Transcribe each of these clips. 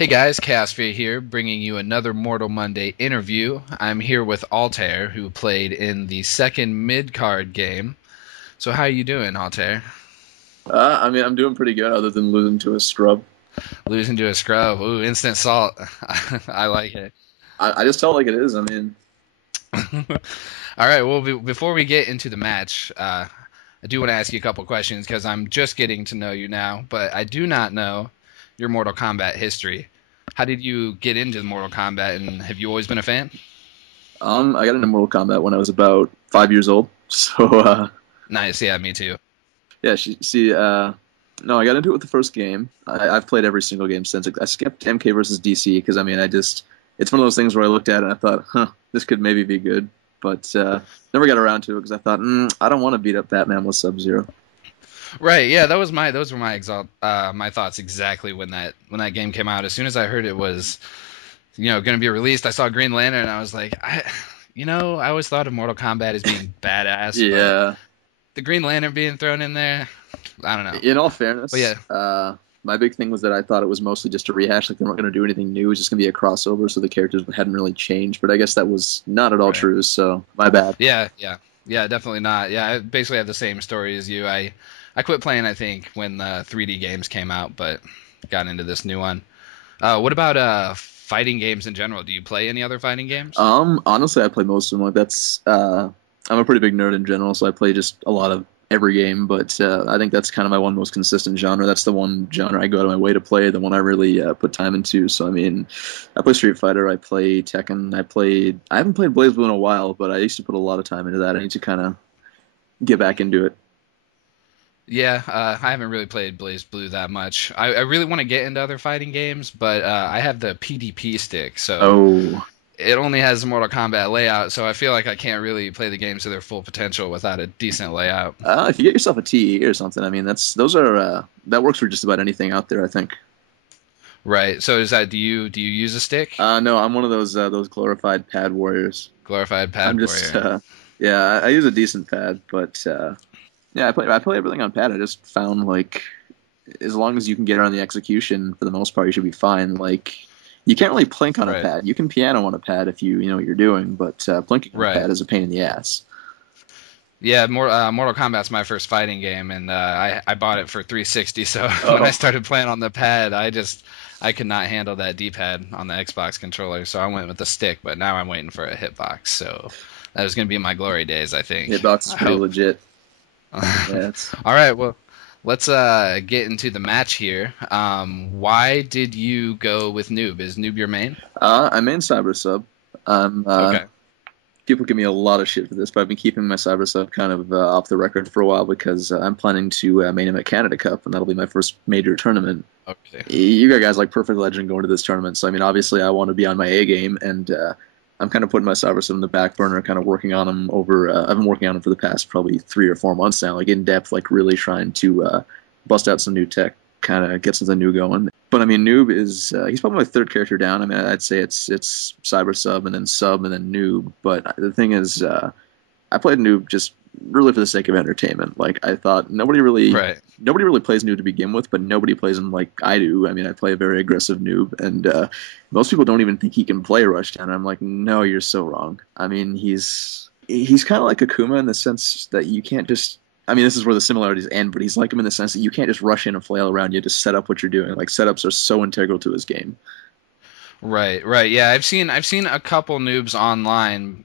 Hey guys, Caspia here, bringing you another Mortal Monday interview. I'm here with Altaire, who played in the second mid-card game. So how are you doing, Altaire? I'm doing pretty good other than losing to a scrub. Losing to a scrub. Ooh, instant salt. I like it. I just tell it like it is. All right, well, before we get into the match, I do want to ask you a couple questions because I'm just getting to know you now, but I do not know your Mortal Kombat history. How did you get into Mortal Kombat, and have you always been a fan? I got into Mortal Kombat when I was about 5 years old. So, Nice, yeah, me too. yeah, no, I got into it with the first game. I've played every single game since. I skipped MK versus DC because, it's one of those things where I looked at it and I thought, this could maybe be good. But never got around to it because I thought, I don't want to beat up Batman with Sub-Zero. Right, yeah, those were my thoughts exactly when that game came out. As soon as I heard it was, going to be released, I saw Green Lantern and I was like, I always thought of Mortal Kombat as being badass, but Yeah. the Green Lantern being thrown in there, I don't know. In all But fairness, yeah, my big thing was that I thought it was mostly just a rehash, like they weren't going to do anything new. It was just going to be a crossover, so the characters hadn't really changed. But I guess that was not at all right. true, so my bad. Yeah, yeah, yeah, definitely not. Yeah, I basically have the same story as you. I quit playing, I think, when the 3D games came out, but got into this new one. What about fighting games in general? Do you play any other fighting games? Honestly, I play most of them. I'm a pretty big nerd in general, so I play just a lot of every game. But I think that's kind of my one most consistent genre. That's the one genre I go out of my way to play, the one I really put time into. So I play Street Fighter, I play Tekken, I haven't played BlazBlue in a while, but I used to put a lot of time into that. I need to kind of get back into it. Yeah, I haven't really played BlazBlue that much. I really want to get into other fighting games, but I have the PDP stick, so Oh, it only has the Mortal Kombat layout, so I feel like I can't really play the games to their full potential without a decent layout. if you get yourself a TE or something, that works for just about anything out there, I think. Right. So is that do you use a stick? No, I'm one of those glorified pad warriors. Glorified I'm pad just warrior. yeah, I use a decent pad, but yeah, I play everything on pad. I just found like as long as you can get around the execution for the most part, you should be fine. Like you can't really plink on a Right. pad. You can piano on a pad if you know what you're doing, but plinking on a Right. pad is a pain in the ass. Yeah, Mortal Kombat's my first fighting game, and I bought it for 360. So when I Oh, started playing on the pad, I could not handle that D-pad on the Xbox controller, so I went with the stick. But now I'm waiting for a hitbox, so that is gonna be my glory days, I think. hitbox is I pretty hope. legit. All Yeah, it's right, well, let's get into the match here. Why did you go with Noob? Is Noob your main? I'm in cyber sub. I'm Okay. People give me a lot of shit for this, but I've been keeping my cyber sub kind of off the record for a while because I'm planning to main him at Canada Cup, and that'll be my first major tournament. Okay. You got guys like Perfect Legend going to this tournament, so obviously I want to be on my A game, and I'm kind of putting my cyber sub in the back burner, kind of working on him over. I've been working on him for the past probably 3 or 4 months now, like in depth, like really trying to bust out some new tech, kind of get something new going. But Noob is he's probably my third character down. I'd say it's Cyber Sub and then Noob. But the thing is, I played Noob just really for the sake of entertainment. Like I thought Right. nobody really plays Noob to begin with, but nobody plays him like I do. I play a very aggressive Noob, and most people don't even think he can play Rushdown. And I'm like, no, you're so wrong. He's kind of like Akuma in the sense that you can't just. This is where the similarities end, but he's like him in the sense that you can't just rush in and flail around. You just set up what you're doing. Like setups are so integral to his game. Right, right. Yeah, I've seen a couple noobs online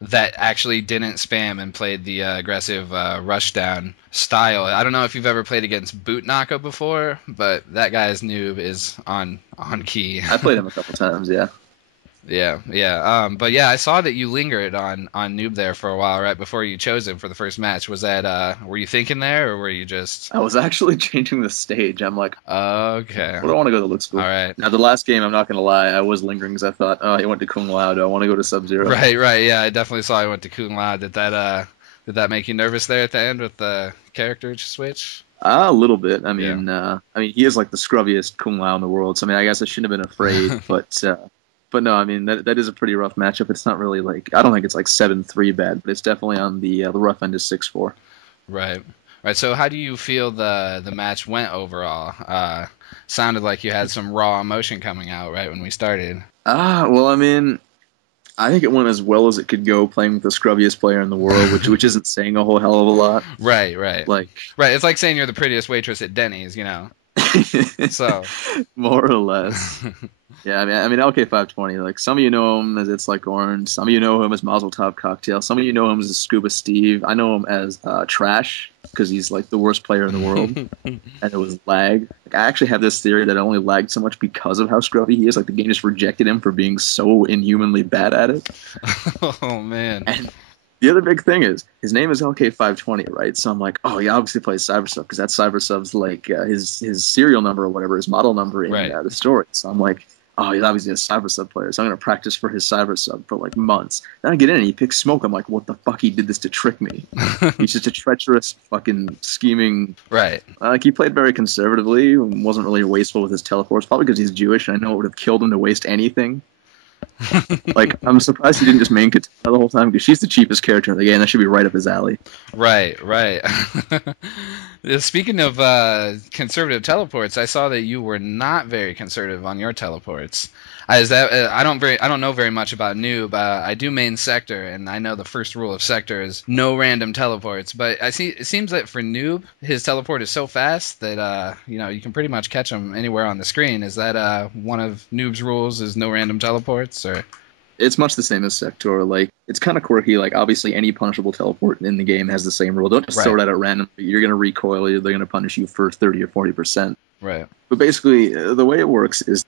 that actually didn't spam and played the aggressive rushdown style. I don't know if you've ever played against Boot Naka before, but that guy's noob is on key. I played him a couple times, yeah. Yeah, yeah. But yeah, I saw that you lingered on noob there for a while right before you chose him for the first match. Was that were you thinking there or were you just I was actually changing the stage. I'm like, okay? what do I want to go to look All school? right. Now, the last game, I'm not going to lie, I was lingering because I thought, oh, he went to Kung Lao. Do I want to go to Sub Zero? Right, right. Yeah, I definitely saw I went to Kung Lao. Did that make you nervous there at the end with the character switch? A little bit. Yeah. He is like the scrubbiest Kung Lao in the world. So, I guess I shouldn't have been afraid. But no, that is a pretty rough matchup. It's not really like, I don't think it's like 7-3 bad, but it's definitely on the rough end of 6-4. Right. Right. So how do you feel the match went overall? sounded like you had some raw emotion coming out right when we started. Well, I mean, I think it went as well as it could go playing with the scrubbiest player in the world, which isn't saying a whole hell of a lot. Right, right. Like, Right, it's like saying you're the prettiest waitress at Denny's, you know. So, more or less. Yeah, I mean, LK520. Like some of you know him as It's Like Orange. Some of you know him as Mazel Tov Cocktail. Some of you know him as Scuba Steve. I know him as Trash because he's like the worst player in the world, and it was lag. Like, I actually have this theory that it only lagged so much because of how scrubby he is. Like the game just rejected him for being so inhumanly bad at it. oh man. And the other big thing is his name is LK520, right? So I'm like, oh, he obviously plays Cybersub because that's Cybersub's like his serial number or whatever, his model number in the story. So I'm like, oh, he's obviously a Cybersub player. So I'm gonna practice for his Cybersub for like months. Then I get in and he picks Smoke. I'm like, what the fuck? He did this to trick me. He's just a treacherous, fucking scheming. Right. Like he played very conservatively, wasn't really wasteful with his teleports, probably because he's Jewish. And I know it would have killed him to waste anything. Like, I'm surprised he didn't just main Katana the whole time because she's the cheapest character in the game. That should be right up his alley. Right, right. Speaking of conservative teleports, I saw that you were not very conservative on your teleports. I don't know very much about Noob. I do main Sector, and I know the first rule of Sector is no random teleports. But it seems that for Noob, his teleport is so fast that you can pretty much catch him anywhere on the screen. Is that one of Noob's rules? Is no random teleports, or? It's much the same as Sector. Like, it's kind of quirky. Like, obviously, any punishable teleport in the game has the same rule. Don't just throw it out at random. You're going to recoil. They're going to punish you for 30 or 40%. Right. But basically, the way it works is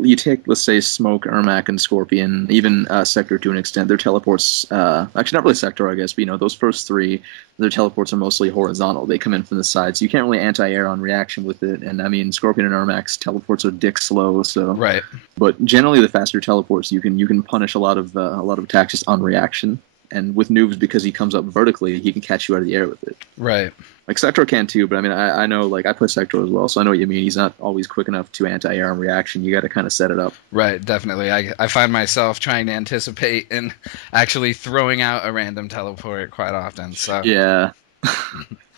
you take, let's say, Smoke, Ermac, and Scorpion, even Sector to an extent. Their teleports, actually not really Sector, I guess, but those first three, their teleports are mostly horizontal. They come in from the side, so you can't really anti-air on reaction with it. And I mean, Scorpion and Ermac's teleports are dick slow, so. Right. But generally, the faster teleports, you can punish a lot of attacks just on reaction. And with Noobs, because he comes up vertically, he can catch you out of the air with it. Right. Like, Sector can too, but I mean, I know, like, I play Sector as well, so I know what you mean. He's not always quick enough to anti-air on reaction. You got to kind of set it up. Right, definitely. I find myself trying to anticipate and actually throwing out a random teleport quite often. So yeah.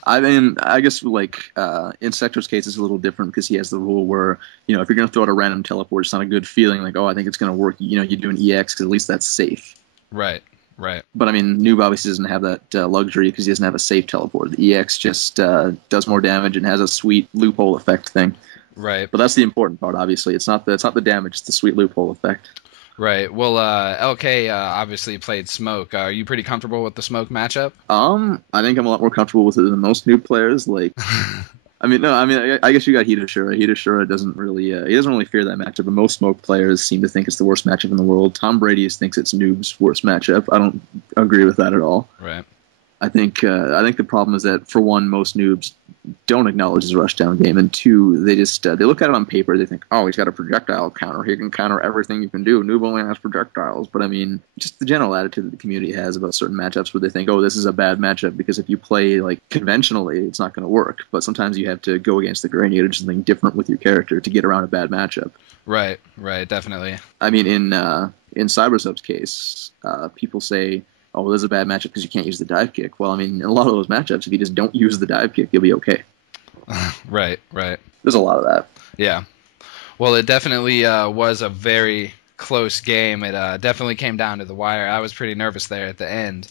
I mean, I guess, like, in Sector's case, it's a little different because he has the rule where, if you're going to throw out a random teleport, it's not a good feeling, like, oh, I think it's going to work. You do an EX because at least that's safe. Right. Right. But I mean, Noob obviously doesn't have that luxury because he doesn't have a safe teleport. The EX just does more damage and has a sweet loophole effect thing. Right. But that's the important part. Obviously, it's not the damage; it's the sweet loophole effect. Right. Well, LK obviously played Smoke. Are you pretty comfortable with the Smoke matchup? I think I'm a lot more comfortable with it than most Noob players. Like, I guess you got Hidashura. Hidashura doesn't really fear that matchup, but most Smoke players seem to think it's the worst matchup in the world. Tom Brady thinks it's Noob's worst matchup. I don't agree with that at all. Right. I think the problem is that, for one, most Noobs don't acknowledge his rushdown game, and two, they just they look at it on paper. They think, oh, he's got a projectile counter. He can counter everything you can do. Noob only has projectiles. But I mean, just the general attitude that the community has about certain matchups, where they think, oh, this is a bad matchup because if you play like conventionally, it's not going to work. But sometimes you have to go against the grain. You got to do something different with your character to get around a bad matchup. Right. Right. Definitely. I mean, in Cybersub's case, people say, oh, well, this is a bad matchup because you can't use the dive kick. Well, I mean, in a lot of those matchups, if you just don't use the dive kick, you'll be okay. Right, right. There's a lot of that. Yeah. Well, it definitely was a very close game. It definitely came down to the wire. I was pretty nervous there at the end.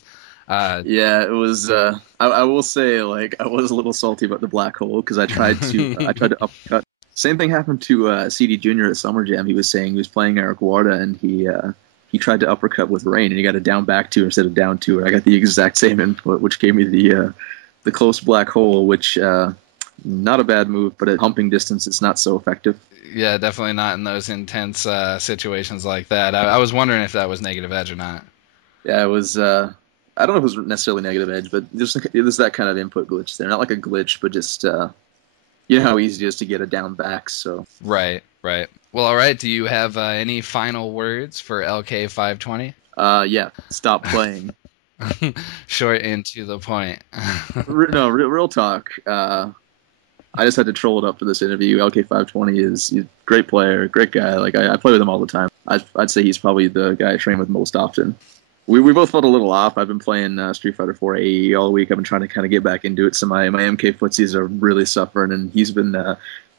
Yeah, it was. I will say, like, I was a little salty about the black hole because I tried to uppercut. Same thing happened to CD Junior at Summer Jam. He was saying he was playing Eric Warda, and he tried to uppercut with Rain, and he got a down back two instead of down two. And I got the exact same input, which gave me the close black hole, which not a bad move, but at humping distance, it's not so effective. Yeah, definitely not in those intense situations like that. I was wondering if that was negative edge or not. Yeah, it was. I don't know if it was necessarily negative edge, but there's that kind of input glitch there. Not like a glitch, but just you know how easy it is to get a down back. So right. Well, all right. Do you have any final words for LK520? Yeah. Stop playing. Short and to the point. No, real talk. I just had to troll it up for this interview. LK520 is a great player, great guy. Like I play with him all the time. I'd say he's probably the guy I train with most often. We both felt a little off. I've been playing Street Fighter 4 AE all week. I've been trying to kind of get back into it. So my MK footsies are really suffering, and he's been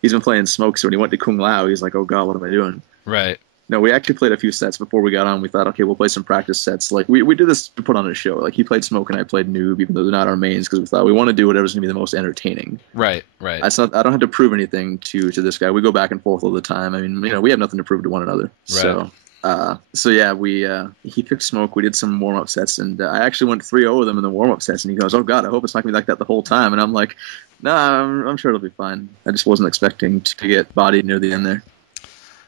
he's been playing Smoke, so when he went to Kung Lao, he's like, oh god, what am I doing? Right. No, we actually played a few sets before we got on. We thought, okay, we'll play some practice sets. Like we did this to put on a show. Like he played Smoke and I played Noob, even though they're not our mains, because we thought we want to do whatever's gonna be the most entertaining. Right. Right. I don't have to prove anything to this guy. We go back and forth all the time. I mean, we have nothing to prove to one another. Right. So yeah, he picked Smoke. We did some warm up sets, and I actually went 3-0 with him in the warm up sets. And he goes, "Oh God, I hope it's not gonna be like that the whole time." And I'm like, "Nah, I'm sure it'll be fine." I just wasn't expecting to get bodied near the end there.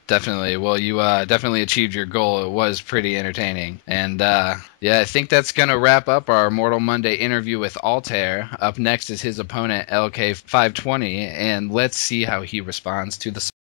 Definitely. Well, you definitely achieved your goal. It was pretty entertaining. And yeah, I think that's going to wrap up our Mortal Monday interview with Altaire. Up next is his opponent, LK520, and let's see how he responds to the